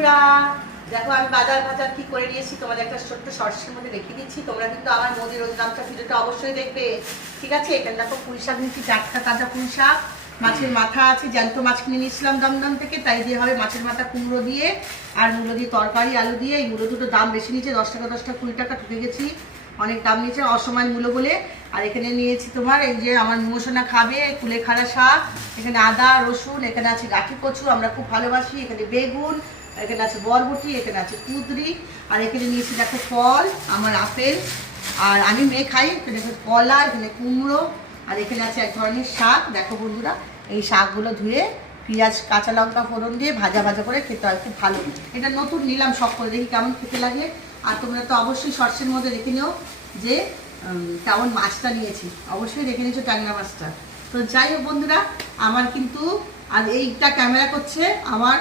বন্ধুরা দেখো আমি বাজার বাজার কি করে নিয়েছি তোমাদের একটা ছোট্ট শর্টসের মধ্যে দেখিয়ে দিচ্ছি। তোমরা কিন্তু আমার মোদি রোজ নামটা ভিডিওটা অবশ্যই দেখবে, ঠিক আছে? এখানে দেখো পুঁই শাক নিচ্ছি, 4টা তাজা পুঁই শাক, মাছের মাথা আছে, জ্যান্ত মাছ কিনে নিয়েছিলাম দমদম থেকে, তাই দিয়ে হবে মাছের মাথা কুমড়ো দিয়ে আর মূলো দিয়ে তরকারি, আলু দিয়ে। এই মূলো দুটো দাম বেশি নিয়েছে, 10 টাকা 10 টাকা 20 টাকা, ঠকে গেছি, অনেক দাম নিয়েছে অসময় মূলো বলে। আর এখানে নিয়েছি তোমার এই যে আমার মোশনা খাবে কুলেখাড়া শাক, এখানে আদা রসুন, এখানে আছে গাঠি কচু আমরা খুব ভালোবাসি, এখানে বেগুন, এখানে আছে বরবটি, এখানে আছে কুঁদরি, আর এখানে নিয়েছি দেখো ফল, আমার আপেল, আর আমি মেয়ে খাই, এখানে কলা, এখানে কুমড়ো, আর এখানে আছে এক ধরনের শাক। দেখো বন্ধুরা এই শাকগুলো ধুয়ে পেঁয়াজ কাঁচা লঙ্কা ফোড়ন দিয়ে ভাজা ভাজা করে খেতে হয়, খুব ভালো। এটা নতুন নিলাম শখ করে, দেখি কেমন খেতে লাগে। আর তোমরা তো অবশ্যই শর্টসের মধ্যে দেখে নিও যে কেমন মাছটা নিয়েছি, অবশ্যই দেখে নিয়েছো ট্যাংরা মাছটা। তো যাই হোক বন্ধুরা, আমার কিন্তু আর এইটা ক্যামেরা করছে আমার